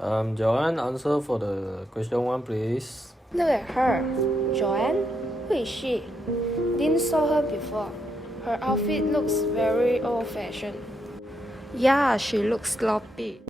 Joanne, answer for the question one, please. Look at her. Joanne? Who is she? Didn't saw her before. Her outfit looks very old-fashioned. Yeah, she looks sloppy.